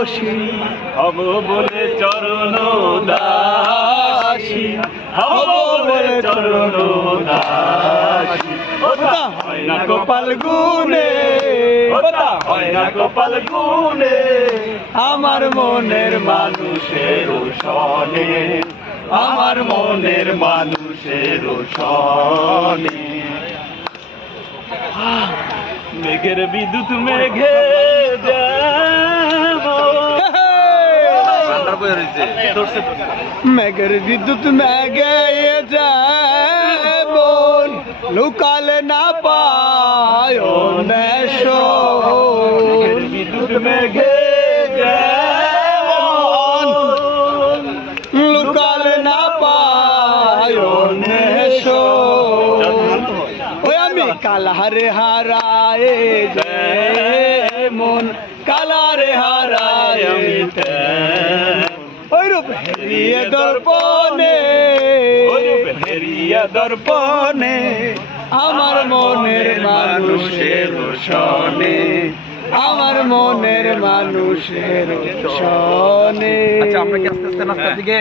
বসি হব বলে চরণ দাসী, হব বলে চরণ দাসী। ওটা হয় না কপাল গুনে, ওটা হয় না কপাল গুনে, আমার মনের মানুষের সনে, আমার মনের মানুষের সনে। মেঘের বিদ্যুৎ মেঘে মেঘের বিদ্যুৎ মেঘে যেমন লুকালে না পায় বিদ্যুৎ মেঘে যেমন লুকালে না পায় ওই আমি কালারে হারায় যেমন কালারে হারায় ওইরূপ হেরিয়ে দর্পণে, ওইরূপ হেরিয়া দর্পণে আমার মনের মানুষের সনে, আমার মনের মানুষের সনে। আচ্ছা আমরা কি আস্তে আস্তে নাস্তার দিকে